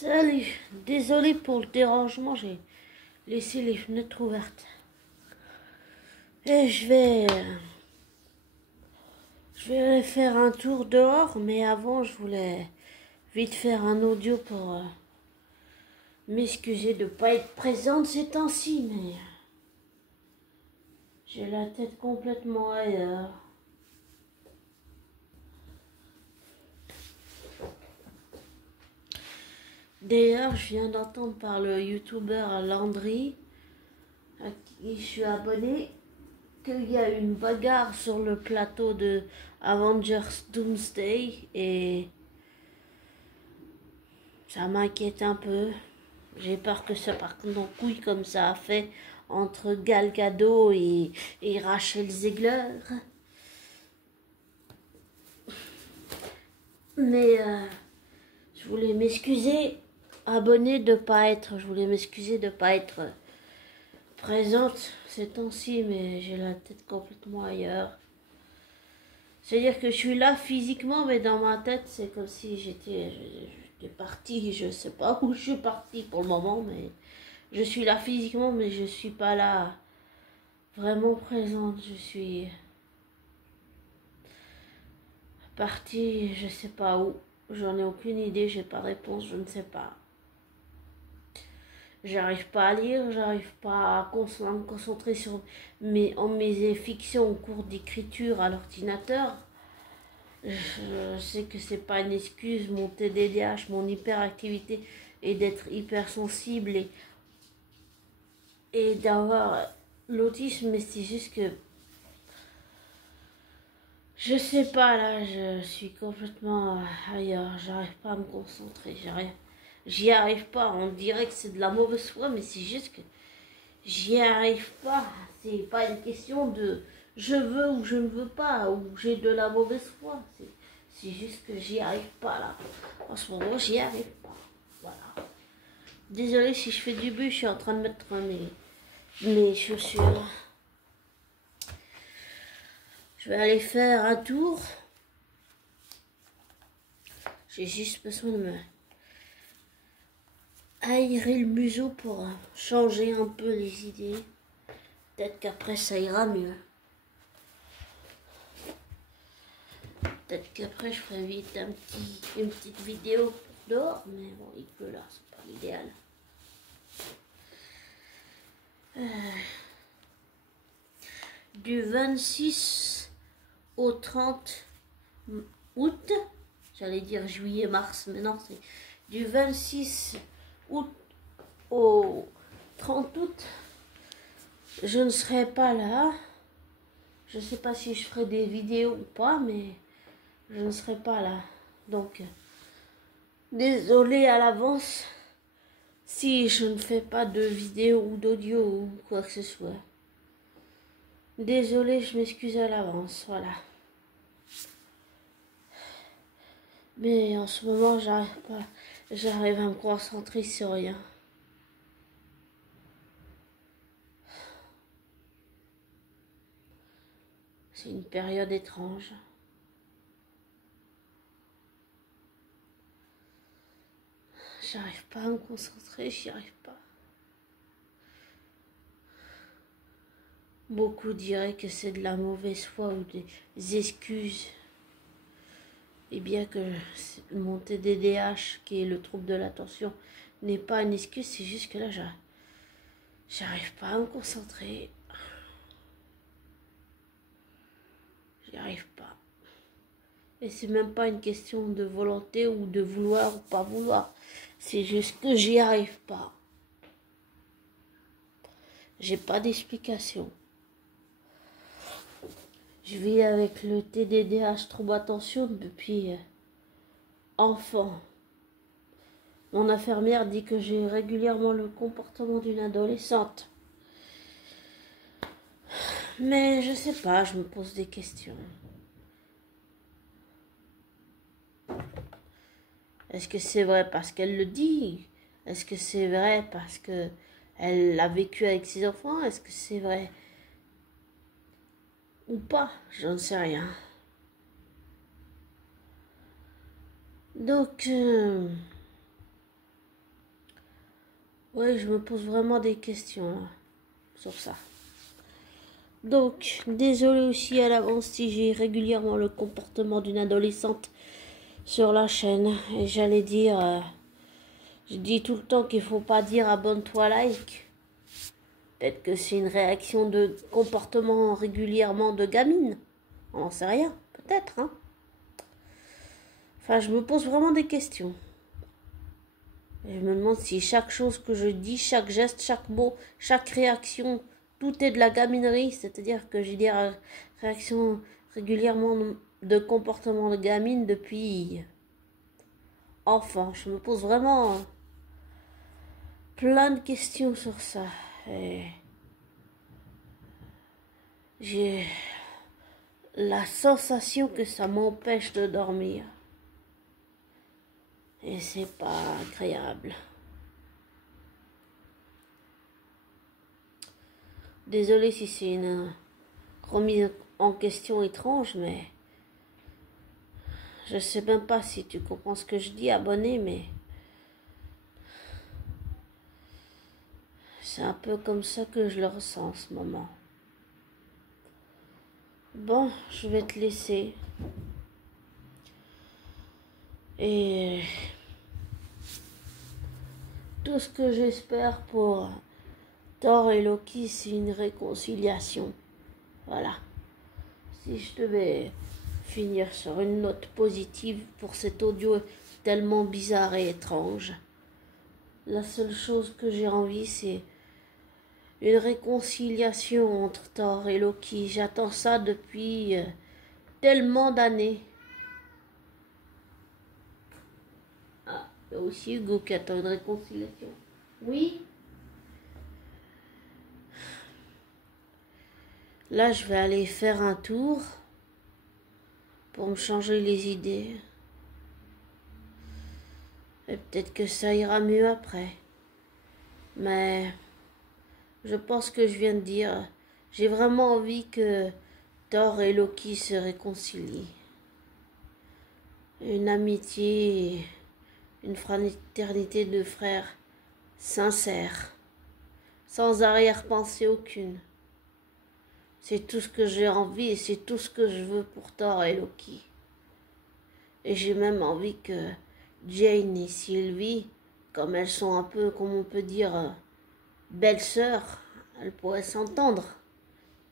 Salut, désolé pour le dérangement, j'ai laissé les fenêtres ouvertes. Et je vais aller faire un tour dehors, mais avant je voulais vite faire un audio pour m'excuser de ne pas être présente ces temps-ci, mais j'ai la tête complètement ailleurs. D'ailleurs, je viens d'entendre par le youtubeur Landry, à qui je suis abonné, qu'il y a une bagarre sur le plateau de Avengers Doomsday et ça m'inquiète un peu. J'ai peur que ça parte en couille comme ça a fait entre Gal Gadot et Rachel Zegler. Mais je voulais m'excuser, je voulais m'excuser de pas être présente ces temps-ci, mais j'ai la tête complètement ailleurs. C'est-à-dire que je suis là physiquement, mais dans ma tête, c'est comme si j'étais partie. Je sais pas où je suis partie pour le moment, mais je suis là physiquement, mais je suis pas là vraiment présente. Je suis partie, je sais pas où. J'en ai aucune idée, j'ai pas de réponse, je ne sais pas. J'arrive pas à lire, j'arrive pas à me concentrer sur mes fictions en cours d'écriture à l'ordinateur. Je sais que c'est pas une excuse, mon TDDH, mon hyperactivité et d'être hypersensible et d'avoir l'autisme, mais c'est juste que je sais pas, là je suis complètement ailleurs, j'arrive pas à me concentrer, j'y arrive pas, on dirait que c'est de la mauvaise foi, mais c'est juste que j'y arrive pas, c'est pas une question de je veux ou je ne veux pas, ou j'ai de la mauvaise foi, c'est juste que j'y arrive pas là. En ce moment, j'y arrive pas. Voilà. Désolée si je fais du bruit, je suis en train de mettre mes chaussures. Je vais aller faire un tour. J'ai juste besoin de me aérer le museau pour changer un peu les idées. Peut-être qu'après ça ira mieux. Peut-être qu'après je ferai vite une petite vidéo dehors, mais bon, il pleut là, c'est pas l'idéal. Du 26 au 30 août, j'allais dire juillet-mars, mais non, c'est du 26 août au 30 août, je ne serai pas là. Je ne sais pas si je ferai des vidéos ou pas, mais je ne serai pas là. Donc, désolé à l'avance si je ne fais pas de vidéo ou d'audio ou quoi que ce soit. Désolé, je m'excuse à l'avance, voilà. Mais en ce moment, j'arrive à me concentrer sur rien. C'est une période étrange. J'arrive pas à me concentrer, j'y arrive pas. Beaucoup diraient que c'est de la mauvaise foi ou des excuses. Et bien que mon TDDH, qui est le trouble de l'attention, n'est pas une excuse, c'est juste que là, j'arrive pas à me concentrer. J'y arrive pas. Et c'est même pas une question de volonté ou de vouloir ou pas vouloir. C'est juste que j'y arrive pas. J'ai pas d'explication. Je vis avec le TDDH trouble attention depuis enfant. Mon infirmière dit que j'ai régulièrement le comportement d'une adolescente. Mais je sais pas, je me pose des questions. Est-ce que c'est vrai parce qu'elle le dit? Est-ce que c'est vrai parce que elle a vécu avec ses enfants? Est-ce que c'est vrai ou pas? J'en sais rien. Donc, Oui, je me pose vraiment des questions là, sur ça. Donc, désolé aussi à l'avance si j'ai régulièrement le comportement d'une adolescente sur la chaîne. Et j'allais dire, je dis tout le temps qu'il faut pas dire abonne-toi, like. Peut-être que c'est une réaction de comportement régulièrement de gamine. On n'en sait rien, peut-être, hein. Enfin, je me pose vraiment des questions. Et je me demande si chaque chose que je dis, chaque geste, chaque mot, chaque réaction, tout est de la gaminerie. C'est-à-dire que j'ai des réactions régulièrement de comportement de gamine depuis enfant. Je me pose vraiment plein de questions sur ça. Et j'ai la sensation que ça m'empêche de dormir. Et c'est pas agréable. Désolée si c'est une remise en question étrange, mais je sais même pas si tu comprends ce que je dis, abonné, mais c'est un peu comme ça que je le ressens en ce moment. Bon, je vais te laisser. Et tout ce que j'espère pour Thor et Loki, c'est une réconciliation. Voilà. Si je devais finir sur une note positive pour cet audio tellement bizarre et étrange, la seule chose que j'ai envie, c'est une réconciliation entre Thor et Loki. J'attends ça depuis tellement d'années. Ah, il y a aussi Hugo qui attend une réconciliation. Oui. Là, je vais aller faire un tour pour me changer les idées. Et peut-être que ça ira mieux après. Mais je pense que je viens de dire, j'ai vraiment envie que Thor et Loki se réconcilient. Une amitié, une fraternité de frères sincères, sans arrière-pensée aucune. C'est tout ce que j'ai envie et c'est tout ce que je veux pour Thor et Loki. Et j'ai même envie que Jane et Sylvie, comme elles sont un peu, comme on peut dire, belles sœurs, elles pourraient s'entendre.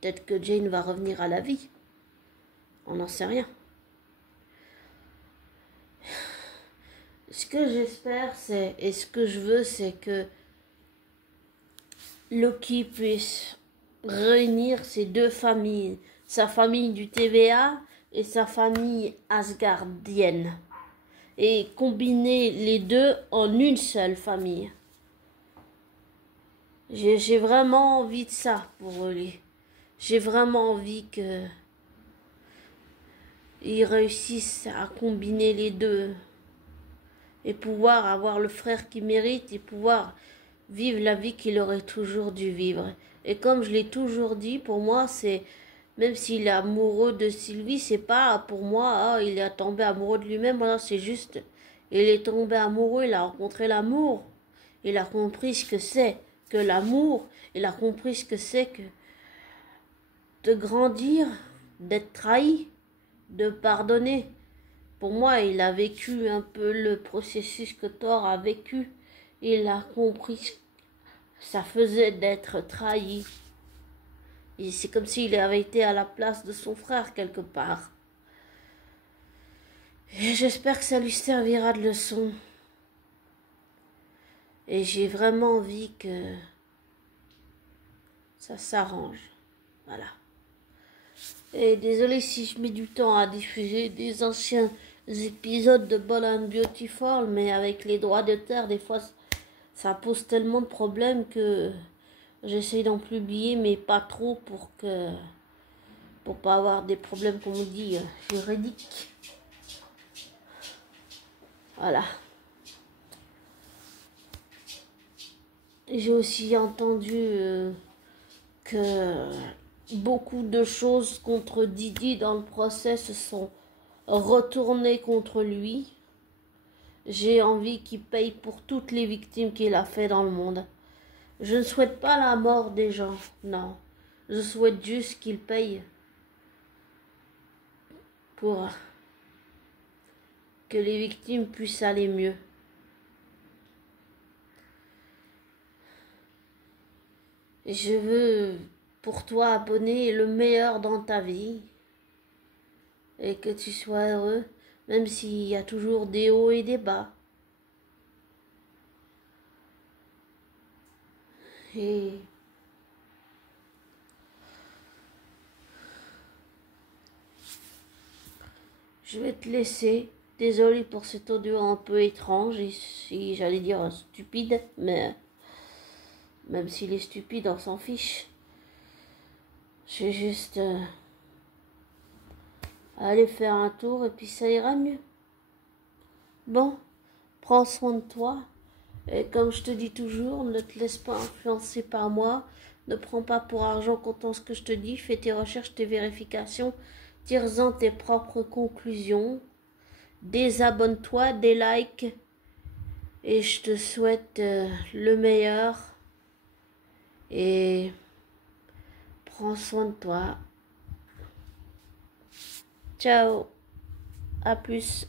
Peut-être que Jane va revenir à la vie. On n'en sait rien. Ce que j'espère, et ce que je veux, c'est que Loki puisse réunir ses deux familles, sa famille du TVA et sa famille asgardienne, et combiner les deux en une seule famille. J'ai vraiment envie de ça pour lui. J'ai vraiment envie que ils réussissent à combiner les deux et pouvoir avoir le frère qu'il mérite et pouvoir vivre la vie qu'il aurait toujours dû vivre. Et comme je l'ai toujours dit, pour moi, c'est, même s'il est amoureux de Sylvie, c'est pas pour moi, il est tombé amoureux de lui-même, voilà, c'est juste, il est tombé amoureux, il a rencontré l'amour, il a compris ce que c'est que l'amour, il a compris ce que c'est que de grandir, d'être trahi, de pardonner. Pour moi, il a vécu un peu le processus que Thor a vécu. Il a compris ce que ça faisait d'être trahi. Et c'est comme s'il avait été à la place de son frère quelque part. Et j'espère que ça lui servira de leçon. Et j'ai vraiment envie que ça s'arrange. Voilà. Et désolé si je mets du temps à diffuser des anciens épisodes de Bold and Beautiful, mais avec les droits d'auteur, des fois, ça pose tellement de problèmes que j'essaie d'en publier, mais pas trop pour pas avoir des problèmes, comme on dit, juridiques. Voilà. J'ai aussi entendu que beaucoup de choses contre Didi dans le procès se sont retournées contre lui. J'ai envie qu'il paye pour toutes les victimes qu'il a fait dans le monde. Je ne souhaite pas la mort des gens, non. Je souhaite juste qu'ils payent pour que les victimes puissent aller mieux. Et je veux pour toi, abonné, le meilleur dans ta vie. Et que tu sois heureux, même s'il y a toujours des hauts et des bas. Et je vais te laisser. Désolée pour cet audio un peu étrange et si j'allais dire stupide, mais même s'il est stupide, on s'en fiche. J'ai juste aller faire un tour et puis ça ira mieux. Bon, prends soin de toi. Et comme je te dis toujours, ne te laisse pas influencer par moi. Ne prends pas pour argent comptant ce que je te dis. Fais tes recherches, tes vérifications. Tire-en tes propres conclusions. Désabonne-toi, des likes. Et je te souhaite le meilleur. Et prends soin de toi. Ciao. À plus.